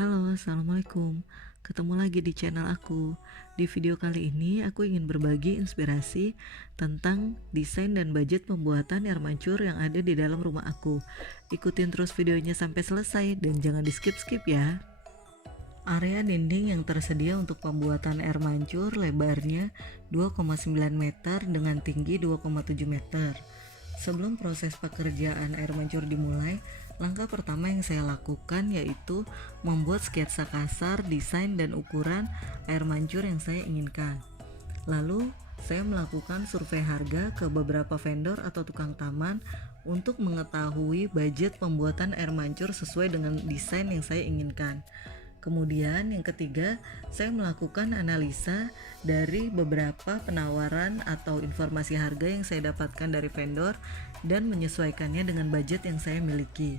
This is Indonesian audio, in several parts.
Halo, assalamualaikum. Ketemu lagi di channel aku. Di video kali ini, aku ingin berbagi inspirasi tentang desain dan budget pembuatan air mancur yang ada di dalam rumah aku. Ikutin terus videonya sampai selesai dan jangan di skip-skip ya. Area dinding yang tersedia untuk pembuatan air mancur lebarnya 2,9 meter dengan tinggi 2,7 meter. Sebelum proses pekerjaan air mancur dimulai, langkah pertama yang saya lakukan yaitu membuat sketsa kasar, desain, dan ukuran air mancur yang saya inginkan. Lalu, saya melakukan survei harga ke beberapa vendor atau tukang taman untuk mengetahui budget pembuatan air mancur sesuai dengan desain yang saya inginkan. Kemudian yang ketiga, saya melakukan analisa dari beberapa penawaran atau informasi harga yang saya dapatkan dari vendor dan menyesuaikannya dengan budget yang saya miliki.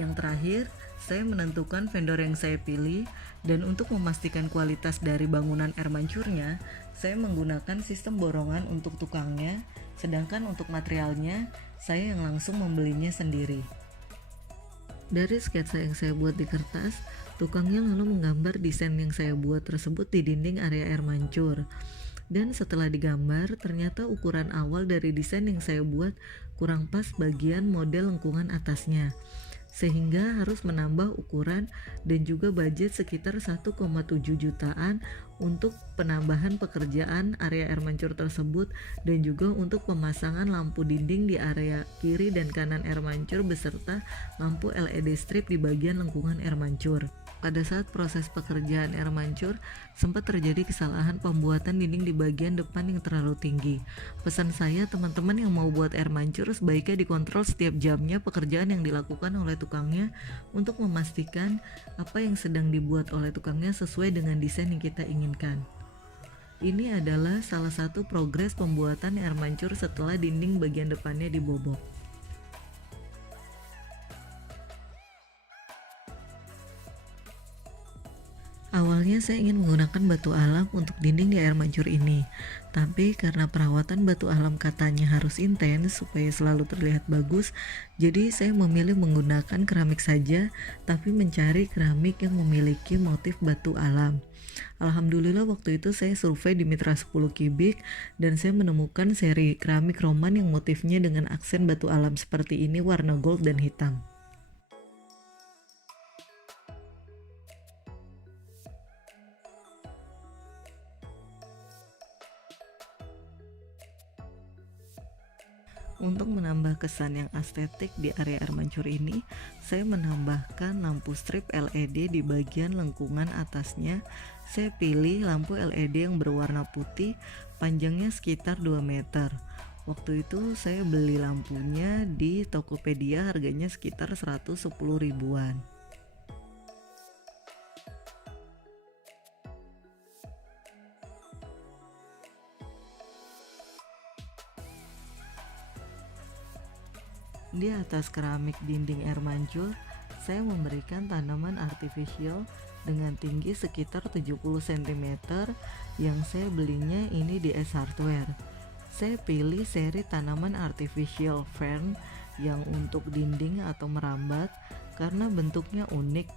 Yang terakhir, saya menentukan vendor yang saya pilih dan untuk memastikan kualitas dari bangunan air mancurnya, saya menggunakan sistem borongan untuk tukangnya, sedangkan untuk materialnya, saya yang langsung membelinya sendiri. Dari sketsa yang saya buat di kertas, tukangnya lalu menggambar desain yang saya buat tersebut di dinding area air mancur. Dan setelah digambar, ternyata ukuran awal dari desain yang saya buat kurang pas bagian model lengkungan atasnya, sehingga harus menambah ukuran dan juga budget sekitar 1,7 jutaan untuk penambahan pekerjaan area air mancur tersebut dan juga untuk pemasangan lampu dinding di area kiri dan kanan air mancur beserta lampu LED strip di bagian lengkungan air mancur. Pada saat proses pekerjaan air mancur, sempat terjadi kesalahan pembuatan dinding di bagian depan yang terlalu tinggi. Pesan saya, teman-teman yang mau buat air mancur sebaiknya dikontrol setiap jamnya pekerjaan yang dilakukan oleh tukangnya untuk memastikan apa yang sedang dibuat oleh tukangnya sesuai dengan desain yang kita inginkan. Ini adalah salah satu progres pembuatan air mancur setelah dinding bagian depannya dibobok. Awalnya saya ingin menggunakan batu alam untuk dinding di air mancur ini, tapi karena perawatan batu alam katanya harus intens supaya selalu terlihat bagus, jadi saya memilih menggunakan keramik saja, tapi mencari keramik yang memiliki motif batu alam. Alhamdulillah waktu itu saya survei di Mitra 10 Kibik dan saya menemukan seri keramik Roman yang motifnya dengan aksen batu alam seperti ini warna gold dan hitam. Untuk menambah kesan yang estetik di area air mancur ini, saya menambahkan lampu strip LED di bagian lengkungan atasnya. Saya pilih lampu LED yang berwarna putih, panjangnya sekitar 2 meter. Waktu itu saya beli lampunya di Tokopedia, harganya sekitar 110 ribuan. Di atas keramik dinding air mancur, saya memberikan tanaman artifisial dengan tinggi sekitar 70 cm yang saya belinya ini di S Hardware. Saya pilih seri tanaman artificial fern yang untuk dinding atau merambat karena bentuknya unik.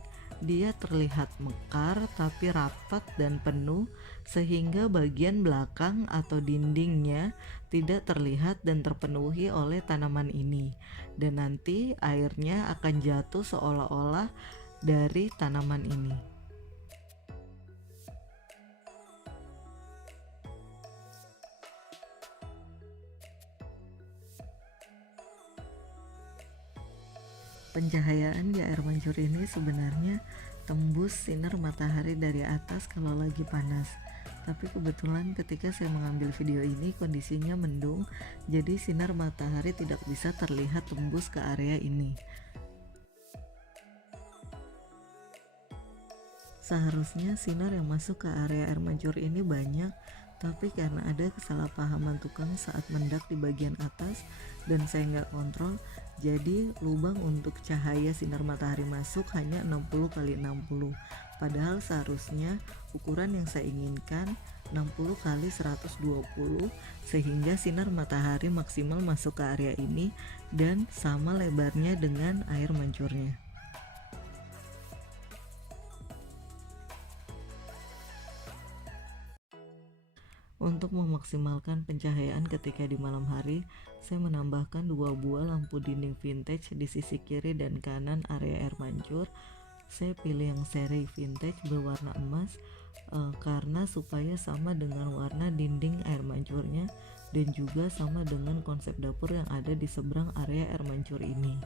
Dia terlihat mekar tapi rapat dan penuh sehingga bagian belakang atau dindingnya tidak terlihat dan terpenuhi oleh tanaman ini, dan nanti airnya akan jatuh seolah-olah dari tanaman ini. Pencahayaan di air mancur ini sebenarnya tembus sinar matahari dari atas kalau lagi panas. Tapi kebetulan ketika saya mengambil video ini kondisinya mendung, jadi sinar matahari tidak bisa terlihat tembus ke area ini. Seharusnya sinar yang masuk ke area air mancur ini banyak, tapi karena ada kesalahpahaman tukang saat mendak di bagian atas dan saya nggak kontrol, jadi lubang untuk cahaya sinar matahari masuk hanya 60 kali 60, padahal seharusnya ukuran yang saya inginkan 60 kali 120, sehingga sinar matahari maksimal masuk ke area ini dan sama lebarnya dengan air mancurnya. Untuk memaksimalkan pencahayaan ketika di malam hari, saya menambahkan 2 buah lampu dinding vintage di sisi kiri dan kanan area air mancur. Saya pilih yang seri vintage berwarna emas karena supaya sama dengan warna dinding air mancurnya dan juga sama dengan konsep dapur yang ada di seberang area air mancur ini.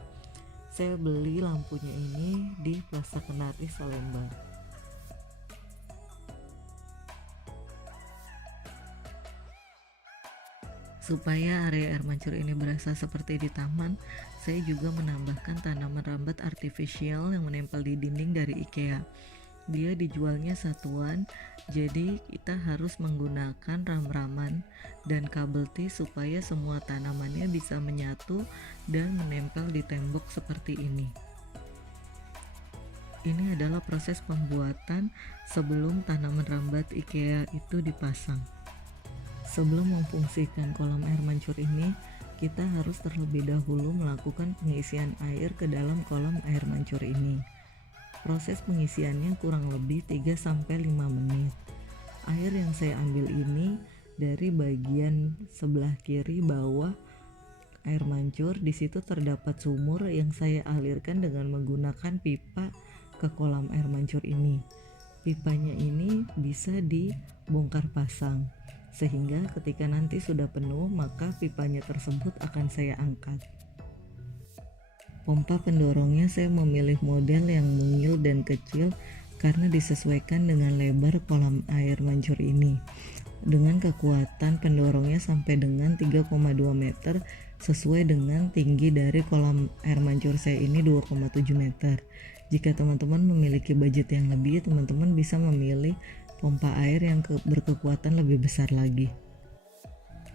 Saya beli lampunya ini di Plaza Kenari Salemba. Supaya area air mancur ini berasa seperti di taman, saya juga menambahkan tanaman rambat artifisial yang menempel di dinding dari IKEA. Dia dijualnya satuan, jadi kita harus menggunakan ram-raman dan kabel T supaya semua tanamannya bisa menyatu dan menempel di tembok seperti ini. Ini adalah proses pembuatan sebelum tanaman rambat IKEA itu dipasang. Sebelum memfungsikan kolam air mancur ini, kita harus terlebih dahulu melakukan pengisian air ke dalam kolam air mancur ini. Proses pengisiannya kurang lebih 3-5 menit. Air yang saya ambil ini dari bagian sebelah kiri bawah air mancur. Di situ terdapat sumur yang saya alirkan dengan menggunakan pipa ke kolam air mancur ini. Pipanya ini bisa dibongkar pasang, sehingga ketika nanti sudah penuh maka pipanya tersebut akan saya angkat. Pompa pendorongnya saya memilih model yang mungil dan kecil karena disesuaikan dengan lebar kolam air mancur ini. Dengan kekuatan pendorongnya sampai dengan 3,2 meter sesuai dengan tinggi dari kolam air mancur saya ini 2,7 meter. Jika teman-teman memiliki budget yang lebih, teman-teman bisa memilih pompa air yang berkekuatan lebih besar lagi.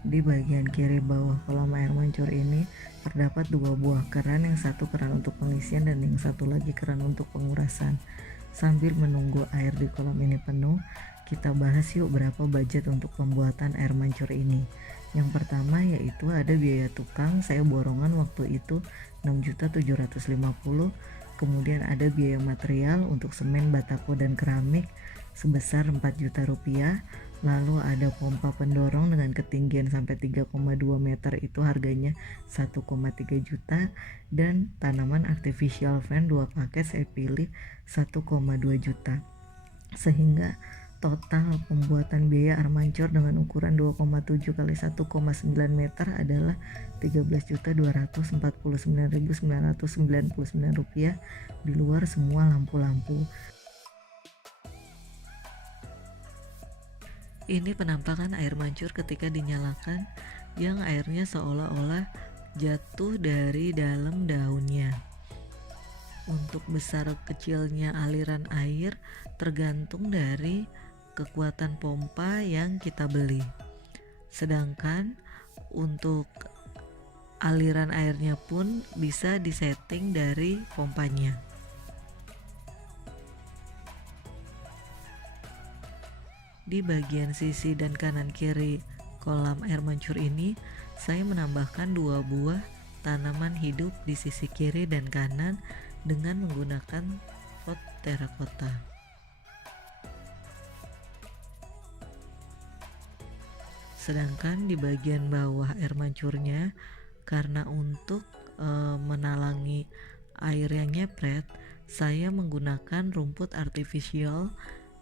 Di bagian kiri bawah kolam air mancur ini terdapat 2 buah keran, yang satu keran untuk pengisian dan yang satu lagi keran untuk pengurasan. Sambil menunggu air di kolam ini penuh, kita bahas yuk berapa budget untuk pembuatan air mancur ini. Yang pertama yaitu ada biaya tukang, saya borongan waktu itu 6.750.000. Kemudian ada biaya material untuk semen, batako dan keramik sebesar 4 juta rupiah. Lalu ada pompa pendorong dengan ketinggian sampai 3,2 meter, itu harganya 1,3 juta, dan tanaman artificial fan 2 paket saya pilih 1,2 juta. Sehingga total pembuatan biaya air mancur dengan ukuran 2,7 kali 1,9 meter adalah 13.249.999 rupiah, di luar semua lampu-lampu. Ini penampakan air mancur ketika dinyalakan, yang airnya seolah-olah jatuh dari dalam daunnya. Untuk besar kecilnya aliran air tergantung dari kekuatan pompa yang kita beli. Sedangkan untuk aliran airnya pun bisa disetting dari pompanya. Di bagian sisi dan kanan kiri kolam air mancur ini, saya menambahkan 2 buah tanaman hidup di sisi kiri dan kanan dengan menggunakan pot terakota. Sedangkan di bagian bawah air mancurnya, karena untuk menalangi air yang nyepret, saya menggunakan rumput artifisial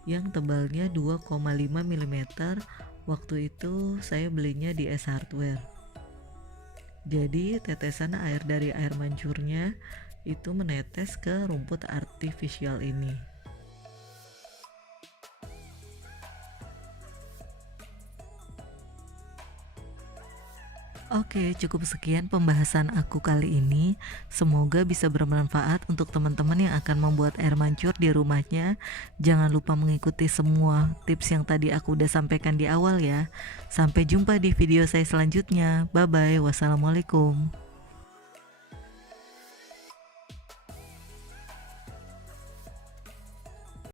yang tebalnya 2,5 mm. Waktu itu saya belinya di S Hardware. Jadi tetesan air dari air mancurnya itu menetes ke rumput artifisial ini. Oke, cukup sekian pembahasan aku kali ini. Semoga bisa bermanfaat untuk teman-teman yang akan membuat air mancur di rumahnya. Jangan lupa mengikuti semua tips yang tadi aku udah sampaikan di awal ya. Sampai jumpa di video saya selanjutnya. Bye bye. Wassalamualaikum.